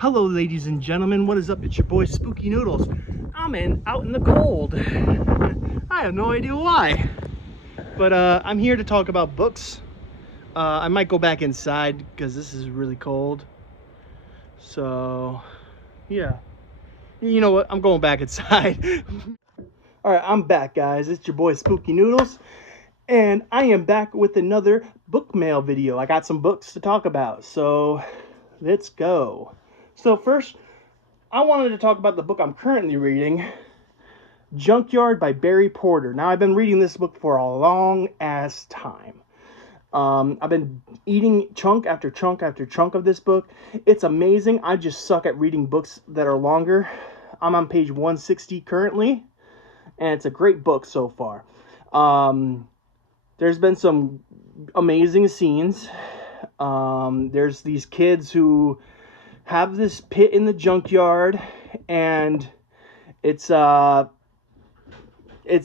Hello, ladies and gentlemen. What is up? It's your boy Spooky Noodles. I'm out in the cold. I have no idea why, but I'm here to talk about books. I might go back inside because this is really cold. So, yeah. You know what? I'm going back inside. All right, I'm back, guys. It's your boy Spooky Noodles, and I am back with another book mail video. I got some books to talk about, so let's go. So first, I wanted to talk about the book I'm currently reading, Junkyard by Barry Porter. Now, I've been reading this book for a long ass time. I've been eating chunk after chunk after chunk of this book. It's amazing. I just suck at reading books that are longer. I'm on page 160 currently, and it's a great book so far. There's been some amazing scenes. There's these kids who have this pit in the junkyard, and it's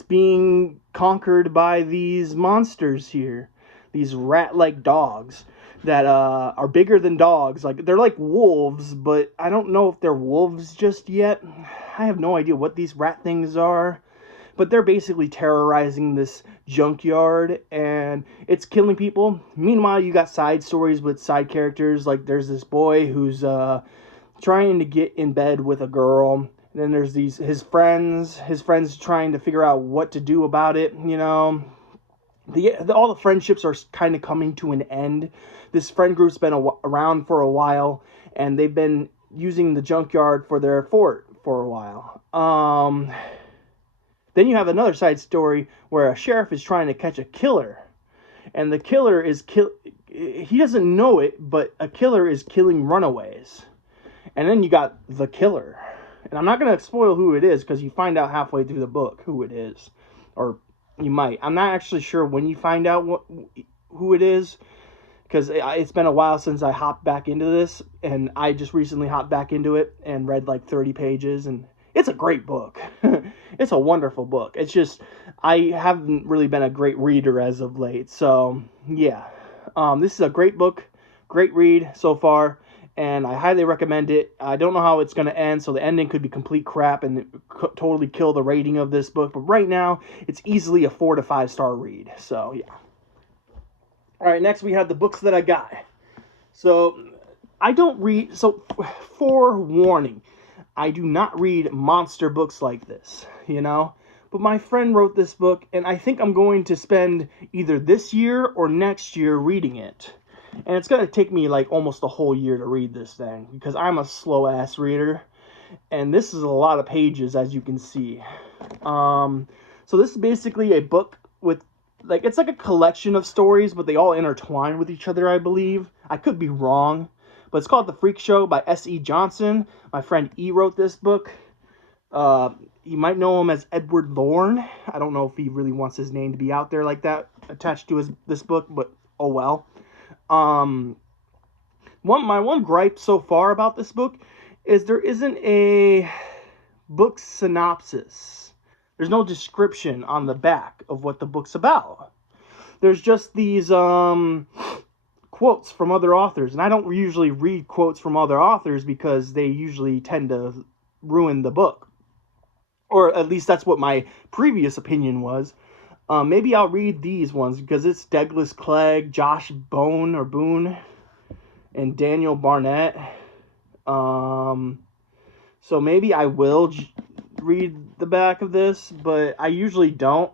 being conquered by these monsters here, these rat-like dogs that are bigger than dogs. Like, they're like wolves, but I don't know if they're wolves just yet. I have no idea what these rat things are, but they're basically terrorizing this junkyard, and it's killing people. Meanwhile, you got side stories with side characters. Like, there's this boy who's trying to get in bed with a girl. And then there's his friends trying to figure out what to do about it. You know, all the friendships are kind of coming to an end. This friend group's been around for a while, and they've been using the junkyard for their fort for a while. Then you have another side story where a sheriff is trying to catch a killer, and the killer is he doesn't know it, but a killer is killing runaways. And then you got the killer, and I'm not going to spoil who it is because you find out halfway through the book who it is, or you might. I'm not actually sure when you find out who it is, because it's been a while since I hopped back into this, and I just recently hopped back into it and read like 30 pages, and it's a great book. It's a wonderful book. It's just, I haven't really been a great reader as of late. So, yeah. This is a great book. Great read so far. And I highly recommend it. I don't know how it's going to end. So the ending could be complete crap and it could totally kill the rating of this book. But right now, it's easily a 4 to 5 star read. So, yeah. Alright, next we have the books that I got. So, I don't read. So, forewarning. I do not read monster books like this, you know? But my friend wrote this book, and I think I'm going to spend either this year or next year reading it. And it's going to take me like almost a whole year to read this thing, because I'm a slow-ass reader. And this is a lot of pages, as you can see. So this is basically a book with, like, it's like a collection of stories, but they all intertwine with each other, I believe. I could be wrong. But it's called The Freak Show by S.E. Johnson. My friend E wrote this book. You might know him as Edward Lorne. I don't know if he really wants his name to be out there like that, attached to this book, but oh well. My one gripe so far about this book is there isn't a book synopsis. There's no description on the back of what the book's about. There's just these quotes from other authors, and I don't usually read quotes from other authors because they usually tend to ruin the book, or at least that's what my previous opinion was. Maybe I'll read these ones because it's Douglas Clegg, Josh Boone, and Daniel Barnett. So maybe I will read the back of this, but I usually don't.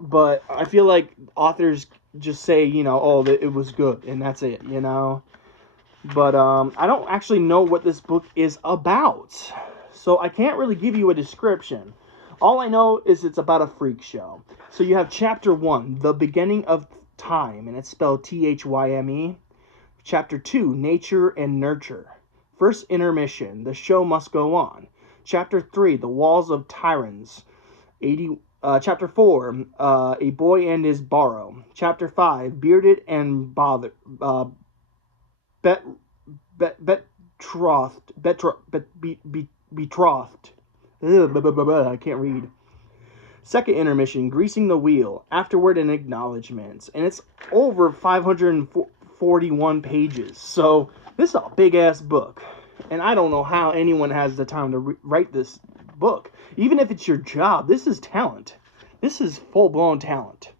But I feel like authors just say, you know, oh, it was good, and that's it, you know. But I don't actually know what this book is about, so I can't really give you a description. All I know is it's about a freak show. So you have Chapter 1, The Beginning of Time, and it's spelled Thyme. Chapter 2, Nature and Nurture. First intermission, the show must go on. Chapter 3, The Walls of Tyrants. Chapter 4, A Boy and His Borrow. Chapter 5, Bearded and Betrothed. I can't read. Second intermission, Greasing the Wheel. Afterward, and Acknowledgements. And it's over 541 pages. So This is a big ass book, and I don't know how anyone has the time to write this book. Even if it's your job, this is talent. This is full blown talent.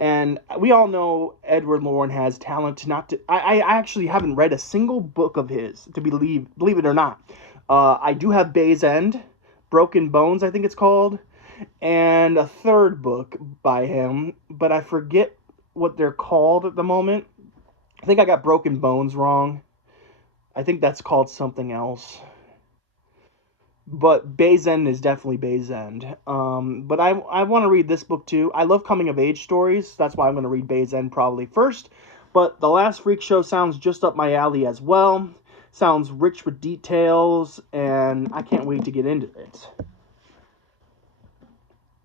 And we all know Edward Loren has talent. Not to, I actually haven't read a single book of his, to believe it or not. I do have Bay's End, Broken Bones, I think it's called, and a third book by him, but I forget what they're called at the moment. I think I got Broken Bones wrong. I think that's called something else. But Bay's End is definitely Bay's End. But I want to read this book too. I love coming of age stories. That's why I'm going to read Bay's End probably first. But The Last Freak Show sounds just up my alley as well. Sounds rich with details, and I can't wait to get into it.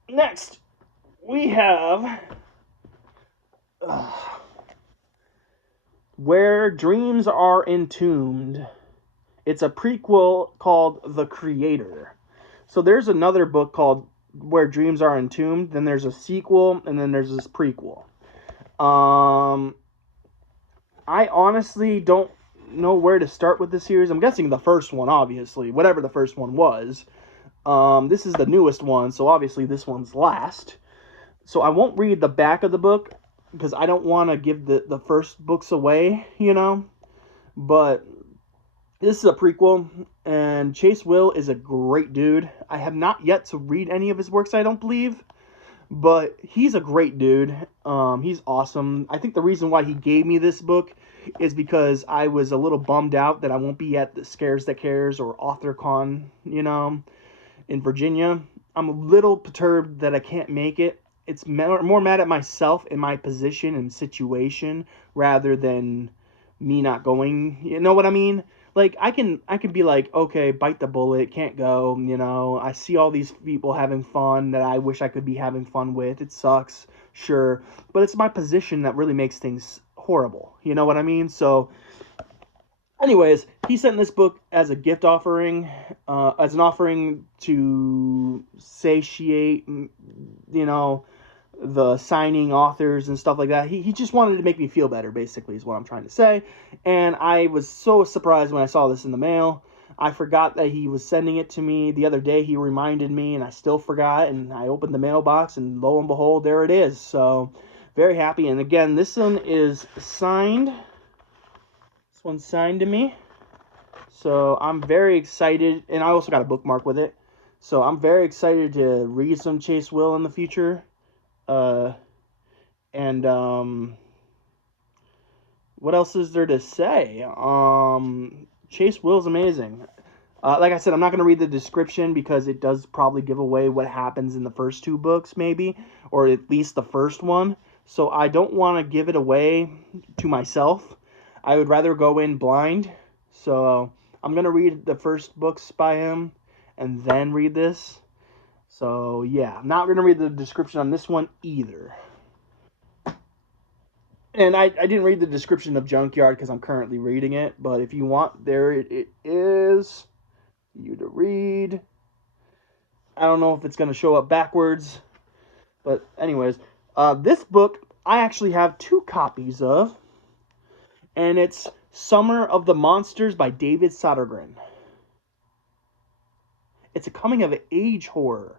Next, we have Where Dreams Are Entombed. It's a prequel called The Creator. So there's another book called Where Dreams Are Entombed. Then there's a sequel, and then there's this prequel. I honestly don't know where to start with the series. I'm guessing the first one, obviously. Whatever the first one was. This is the newest one, so obviously this one's last. So I won't read the back of the book, because I don't want to give the first books away, you know? But this is a prequel, and Chase Will is a great dude. I have not yet to read any of his works, I don't believe, but he's a great dude. He's awesome. I think the reason why he gave me this book is because I was a little bummed out that I won't be at the Scares That Cares or AuthorCon, you know, in Virginia. I'm a little perturbed that I can't make it. It's more mad at myself and my position and situation rather than me not going. You know what I mean? Like, I can be like, okay, bite the bullet, can't go, you know, I see all these people having fun that I wish I could be having fun with, it sucks, sure, but it's my position that really makes things horrible, you know what I mean? So, anyways, he sent this book as a gift offering, as an offering to satiate, you know, the signing authors and stuff like that. He just wanted to make me feel better, basically, is what I'm trying to say. And I was so surprised when I saw this in the mail. I forgot that he was sending it to me. The other day he reminded me, and I still forgot, and I opened the mailbox, and lo and behold, there it is. So, very happy. And again, this one is signed. This one's signed to me. So, I'm very excited. And I also got a bookmark with it. So, I'm very excited to read some Chase Will in the future. What else is there to say? Chase Will's amazing. Like I said, I'm not going to read the description because it does probably give away what happens in the first two books, maybe, or at least the first one. So I don't want to give it away to myself. I would rather go in blind. So I'm going to read the first books by him and then read this. So yeah, I'm not going to read the description on this one either. And I didn't read the description of Junkyard because I'm currently reading it. But if you want, there it is for you to read. I don't know if it's going to show up backwards. But anyways, this book I actually have 2 copies of. And it's Summer of the Monsters by David Sodergren. It's a coming-of-age horror.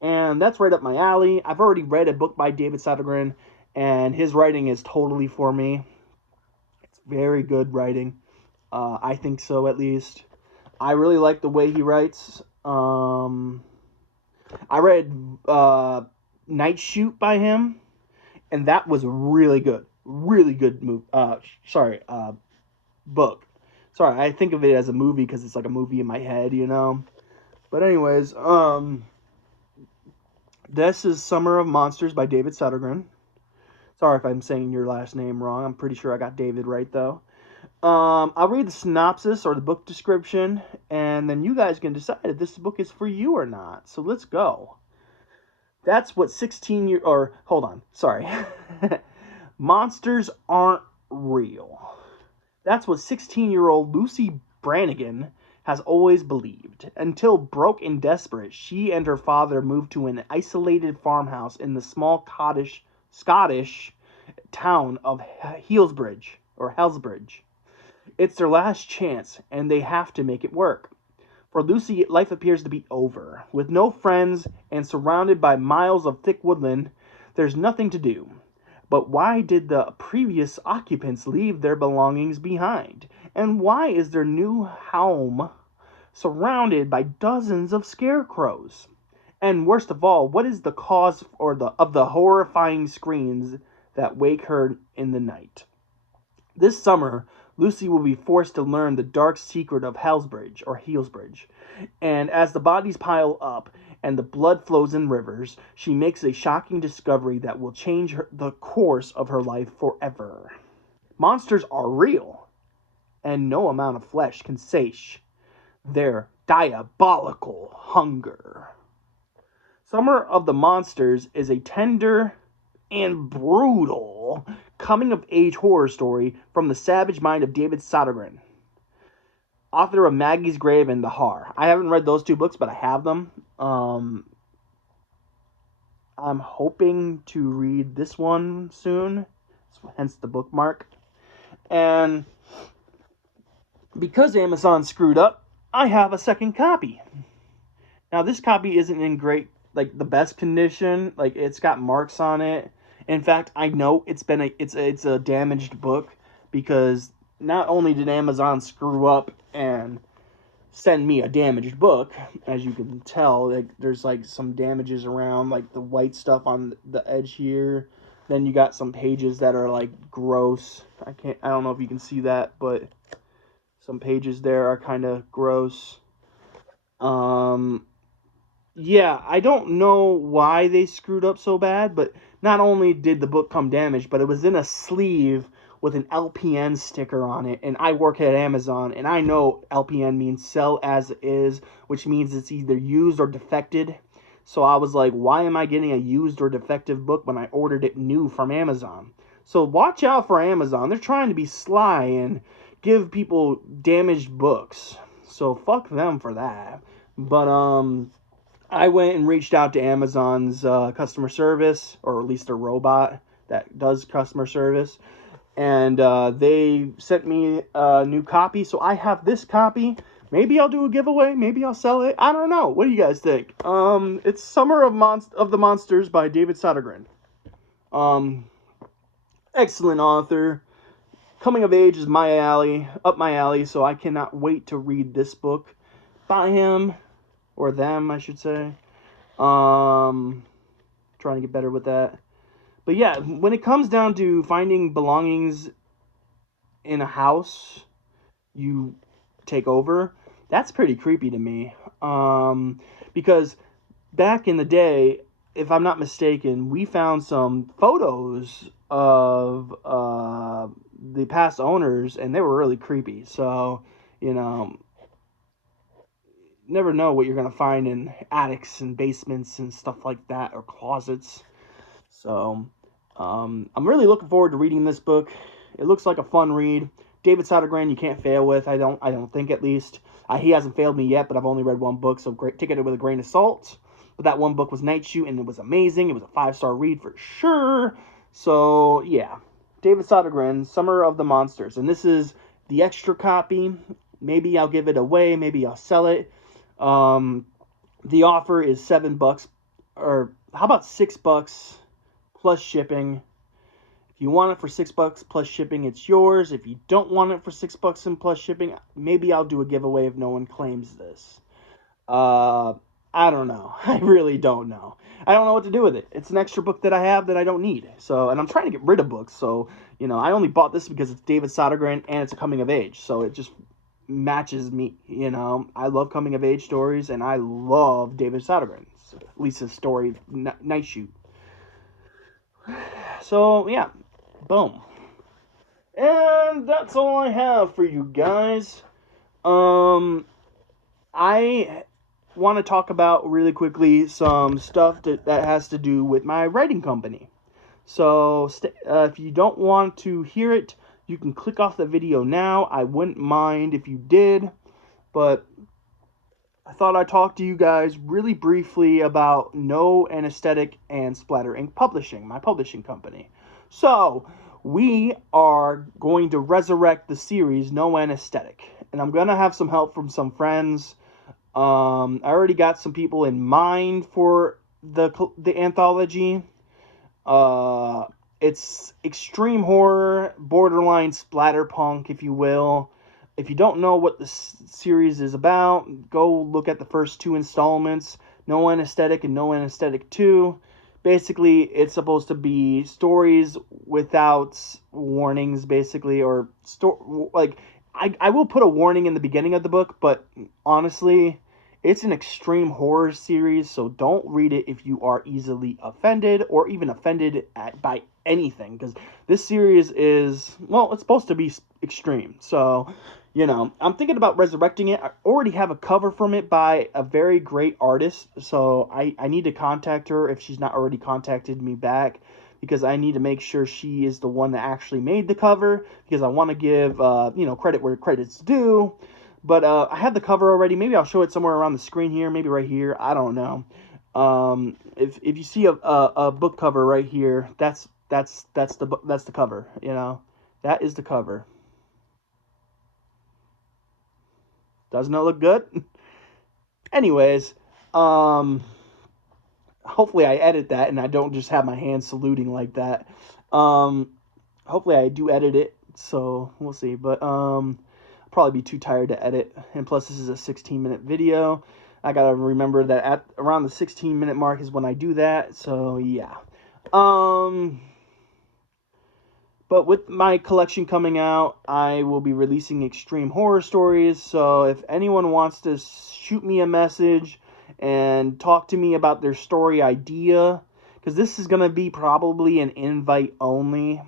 And that's right up my alley. I've already read a book by David Sodergren. And his writing is totally for me. It's very good writing. I think so, at least. I really like the way he writes. I read Night Shoot by him, and that was really good. Really good book. Sorry, I think of it as a movie because it's like a movie in my head, you know. But anyways, this is Summer of Monsters by David Sodergren. Sorry if I'm saying your last name wrong. I'm pretty sure I got David right, though. I'll read the synopsis or the book description, and then you guys can decide if this book is for you or not. So let's go. That's what hold on, sorry. Monsters aren't real. That's what 16-year-old Lucy Brannigan has always believed. Until broke and desperate, she and her father moved to an isolated farmhouse in the small Scottish town of Hillsbridge. It's their last chance, and they have to make it work. For Lucy, life appears to be over. With no friends and surrounded by miles of thick woodland, there's nothing to do. But why did the previous occupants leave their belongings behind? And why is their new home surrounded by dozens of scarecrows? And worst of all, what is the cause of the horrifying screams that wake her in the night? This summer, Lucy will be forced to learn the dark secret of Healsbridge. And as the bodies pile up and the blood flows in rivers, she makes a shocking discovery that will change the course of her life forever. Monsters are real, and no amount of flesh can satiate their diabolical hunger. Summer of the Monsters is a tender and brutal coming-of-age horror story from the savage mind of David Sodergren, author of Maggie's Grave and The Har. I haven't read those two books, but I have them. I'm hoping to read this one soon, hence the bookmark. And because Amazon screwed up, I have a second copy. Now, this copy isn't in great, like, the best condition. Like, it's got marks on it. In fact, I know it's a damaged book, because not only did Amazon screw up and send me a damaged book, as you can tell, like, there's like some damages around, like the white stuff on the edge here. Then you got some pages that are like gross. I don't know if you can see that, but some pages there are kind of gross. Yeah, I don't know why they screwed up so bad, but not only did the book come damaged, but it was in a sleeve with an LPN sticker on it. And I work at Amazon, and I know LPN means sell as is, which means it's either used or defected. So I was like, why am I getting a used or defective book when I ordered it new from Amazon? So watch out for Amazon. They're trying to be sly and give people damaged books. So fuck them for that. But, I went and reached out to Amazon's customer service, or at least a robot that does customer service, and they sent me a new copy. So I have this copy. Maybe I'll do a giveaway. Maybe I'll sell it. I don't know. What do you guys think? It's Summer of the Monsters by David Sodergren. Excellent author. Coming of age is up my alley. So I cannot wait to read this book by him. Or them, I should say. Trying to get better with that. But yeah, when it comes down to finding belongings in a house you take over, that's pretty creepy to me. Because back in the day, if I'm not mistaken, we found some photos of the past owners, and they were really creepy. So, never know what you're going to find in attics and basements and stuff like that, or closets. So I'm really looking forward to reading this book. It looks like a fun read. David Sodergren, you can't fail with. I don't think, at least. He hasn't failed me yet, but I've only read one book, so take it with a grain of salt. But that one book was Night Shoot, and it was amazing. It was a 5-star read for sure. So yeah, David Sodergren, Summer of the Monsters, and this is the extra copy. Maybe I'll give it away. Maybe I'll sell it. The offer is $7, or how about $6 plus shipping? If you want it for $6 plus shipping, it's yours. If you don't want it for $6 and plus shipping, maybe I'll do a giveaway if no one claims this. I don't know. I really don't know. I don't know what to do with it. It's an extra book that I have that I don't need. So, and I'm trying to get rid of books. So, I only bought this because it's David Sodergren and it's a coming of age. So it just matches me. I love coming of age stories, and I love David Sodergren. At least his story, Night Shoot. So yeah, boom. And that's all I have for you guys. I want to talk about really quickly some stuff that has to do with my writing company. So if you don't want to hear it, you can click off the video now. I wouldn't mind if you did, but I thought I'd talk to you guys really briefly about No Anesthetic and Splatter Ink Publishing, my publishing company. So, we are going to resurrect the series No Anesthetic. And I'm going to have some help from some friends. I already got some people in mind for the anthology. Uh, it's extreme horror, borderline splatterpunk, if you will. If you don't know what the series is about, go look at the first two installments, No Anesthetic and No Anesthetic 2. Basically, it's supposed to be stories without warnings, basically, or like I will put a warning in the beginning of the book, but honestly, it's an extreme horror series, so don't read it if you are easily offended or even offended by anything, because this series is, well, it's supposed to be extreme. So, I'm thinking about resurrecting it. I already have a cover from it by a very great artist, so I need to contact her if she's not already contacted me back, because I need to make sure she is the one that actually made the cover, because I want to give, credit where credit's due. But I have the cover already. Maybe I'll show it somewhere around the screen here. Maybe right here. I don't know. If you see a book cover right here, that's the cover. That is the cover. Doesn't it look good? Anyways, um, hopefully I edit that and I don't just have my hands saluting like that. Um, hopefully I do edit it. So we'll see. But I'll probably be too tired to edit. And plus, this is a 16-minute video. I gotta remember that at around the 16-minute mark is when I do that. So yeah. Um, but with my collection coming out, I will be releasing extreme horror stories. So if anyone wants to shoot me a message and talk to me about their story idea, because this is gonna be probably an invite only.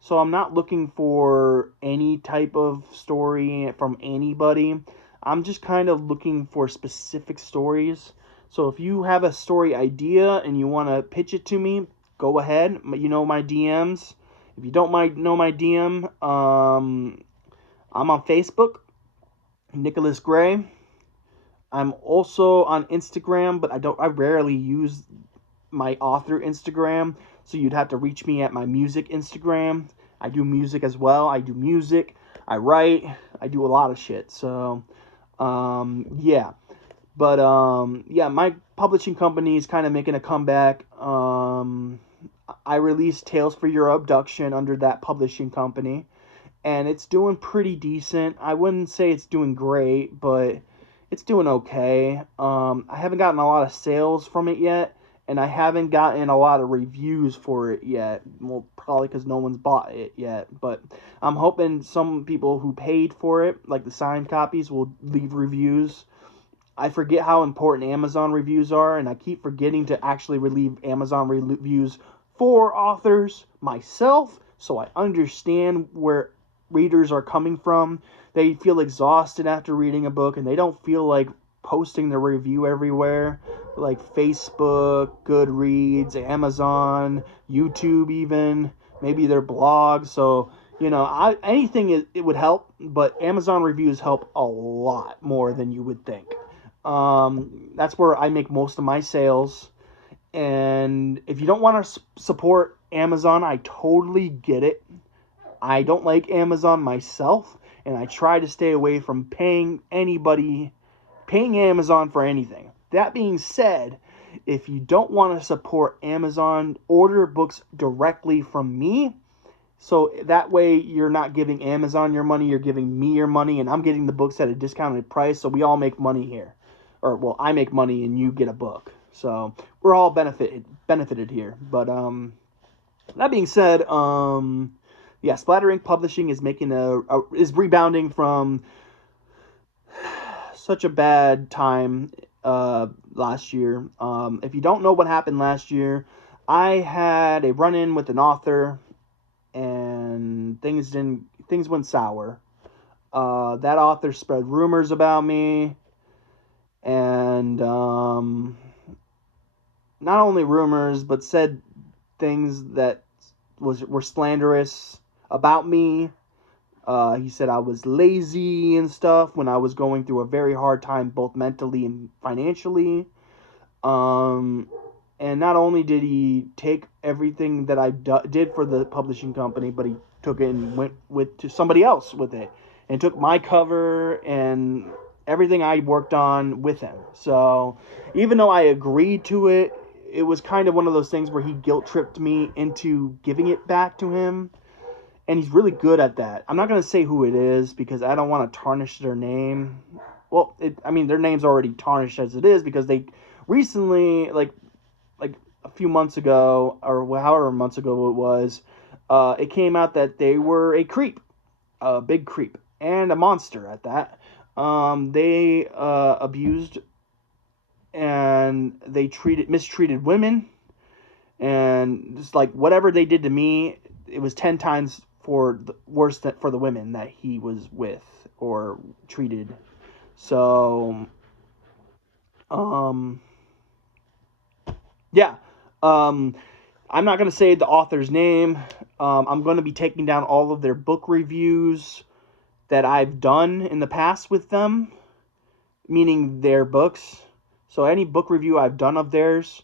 So I'm not looking for any type of story from anybody. I'm just kind of looking for specific stories. So if you have a story idea and you want to pitch it to me, go ahead. You know my DMs. If you don't know my DM, I'm on Facebook, Nicholas Gray. I'm also on Instagram, but I rarely use my author Instagram, so you'd have to reach me at my music Instagram. I do music as well. I do music. I write. I do a lot of shit. So, yeah. But yeah, my publishing company is kind of making a comeback. I released Tales for Your Abduction under that publishing company, and it's doing pretty decent. I wouldn't say it's doing great, but it's doing okay. I haven't gotten a lot of sales from it yet, and I haven't gotten a lot of reviews for it yet. Well, probably because no one's bought it yet, but I'm hoping some people who paid for it, like the signed copies, will leave reviews. I forget how important Amazon reviews are, and I keep forgetting to actually leave Amazon reviews for authors myself, so I understand where readers are coming from. They feel exhausted after reading a book, and they don't feel like posting their review everywhere, like Facebook, Goodreads, Amazon, YouTube, even maybe their blog. So anything it would help, but Amazon reviews help a lot more than you would think. That's where I make most of my sales. And if you don't want to support Amazon, I totally get it. I don't like Amazon myself, and I try to stay away from paying Amazon for anything. That being said, if you don't want to support Amazon, order books directly from me. So that way you're not giving Amazon your money, you're giving me your money, and I'm getting the books at a discounted price, so we all make money here. Or, well, I make money and you get a book. So we're all benefited here. But that being said, yeah, Splatter Inc. Publishing is is rebounding from such a bad time last year. If you don't know what happened last year, I had a run-in with an author, and things went sour. That author spread rumors about me, and not only rumors, but said things that were slanderous about me. He said I was lazy and stuff when I was going through a very hard time, both mentally and financially. Um, And not only did he take everything that I did for the publishing company, but he took it and went with to somebody else with it, and took my cover and everything I worked on with him. So even though I agreed to it, it was kind of one of those things where he guilt tripped me into giving it back to him, and he's really good at that. I'm not gonna say who it is because I don't want to tarnish their name. Well, I mean their name's already tarnished as it is because they recently, like a few months ago or however months ago it was, it came out that they were a creep, a big creep, and a monster at that. They abused and they mistreated women, and just like whatever they did to me, it was 10 times worse than for the women that he was with or treated. So, um, yeah. Um, I'm not going to say the author's name. I'm going to be taking down all of their book reviews that I've done in the past with them, meaning their books. So any book review I've done of theirs,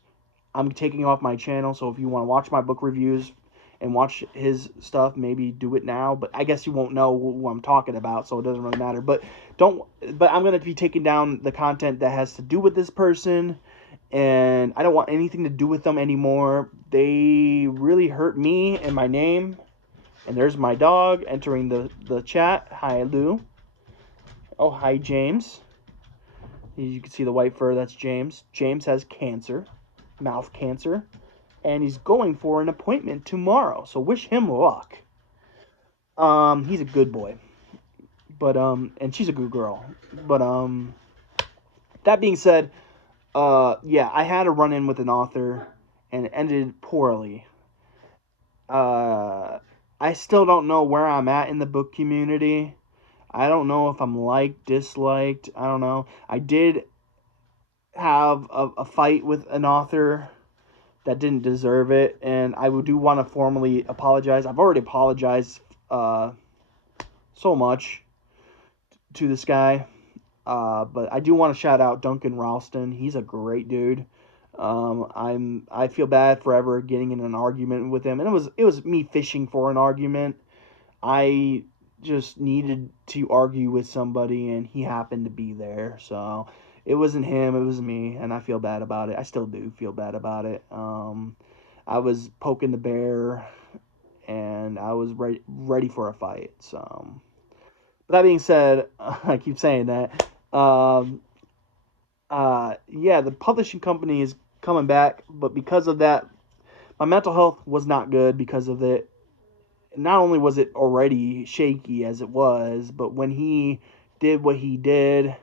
I'm taking off my channel. So if you want to watch my book reviews and watch his stuff, maybe do it now. But I guess you won't know who I'm talking about, so it doesn't really matter. But don't. But I'm going to be taking down the content that has to do with this person, and I don't want anything to do with them anymore. They really hurt me and my name. And there's my dog entering the chat. Hi, Lou. Oh, hi, James. You can see the white fur. That's James. James has cancer, mouth cancer, and he's going for an appointment tomorrow. So wish him luck. He's a good boy, but and she's a good girl. But that being said, yeah, I had a run in with an author, and it ended poorly. Uh, I still don't know where I'm at in the book community. I don't know if I'm liked, disliked. I don't know. I did have a fight with an author that didn't deserve it, and I do want to formally apologize. I've already apologized so much to this guy, but I do want to shout out Duncan Ralston. He's a great dude. I feel bad for ever getting in an argument with him, and it was me fishing for an argument. I just needed to argue with somebody, and he happened to be there. So it wasn't him, it was me, and I feel bad about it. I still do feel bad about it. I was poking the bear, and I was ready for a fight. So, but that being said, I keep saying that. Yeah, the publishing company is coming back, but because of that, my mental health was not good because of it. Not only was it already shaky as it was, but when he did what he did,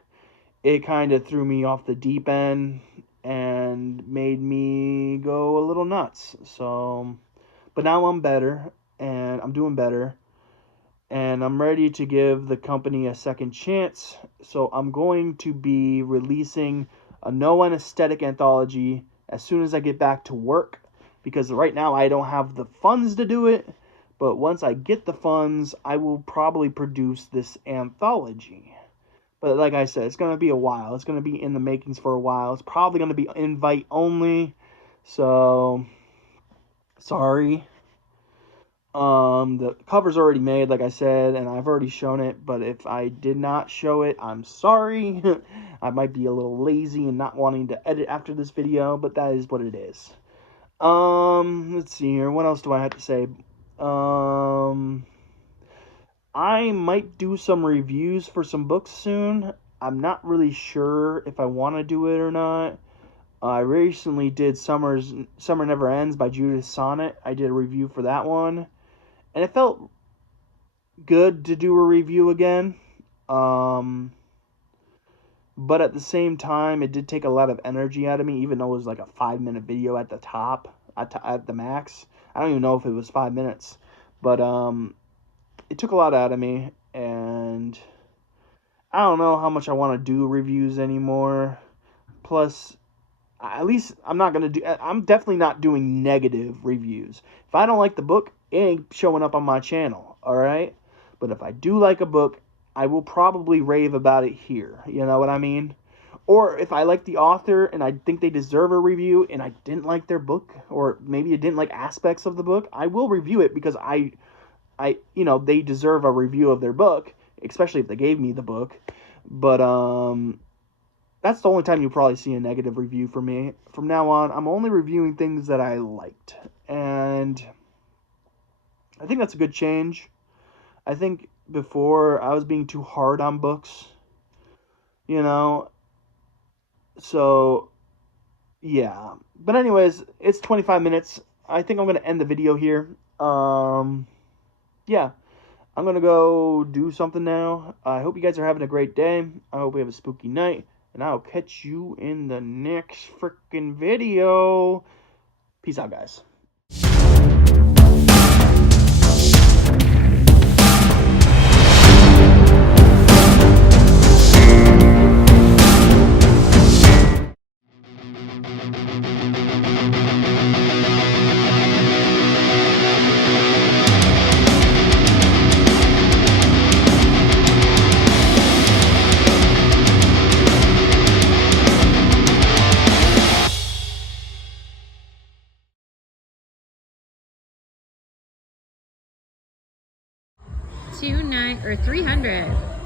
it kind of threw me off the deep end and made me go a little nuts. So, but now I'm better and I'm doing better and I'm ready to give the company a second chance. So, I'm going to be releasing a no anesthetic anthology as soon as I get back to work because right now I don't have the funds to do it. But once I get the funds, I will probably produce this anthology. But like I said, it's going to be a while. It's going to be in the makings for a while. It's probably going to be invite only. So, sorry. The cover's already made, like I said, and I've already shown it. But if I did not show it, I'm sorry. I might be a little lazy and not wanting to edit after this video, but that is what it is. Let's see here. What else do I have to say? I might do some reviews for some books soon. I'm not really sure if I want to do it or not. I recently did Summer Never Ends by Judith Sonnet. I did a review for that one, and it felt good to do a review again. But at the same time, it did take a lot of energy out of me, even though it was like a 5-minute video at the top, at the max. I don't even know if it was 5 minutes, but it took a lot out of me, and I don't know how much I want to do reviews anymore. Plus, at least I'm definitely not doing negative reviews. If I don't like the book, it ain't showing up on my channel, alright? But if I do like a book, I will probably rave about it here. You know what I mean? or if I like the author and I think they deserve a review and I didn't like their book, or maybe I didn't like aspects of the book, I will review it because they deserve a review of their book, especially if they gave me the book. But that's the only time you'll probably see a negative review from me. From now on, I'm only reviewing things that I liked. And I think that's a good change. I think before I was being too hard on books, you know. So, yeah. But anyways, it's 25 minutes. I think I'm going to end the video here. Yeah. I'm going to go do something now. I hope you guys are having a great day. I hope we have a spooky night. And I'll catch you in the next freaking video. Peace out, guys. $290 or $300.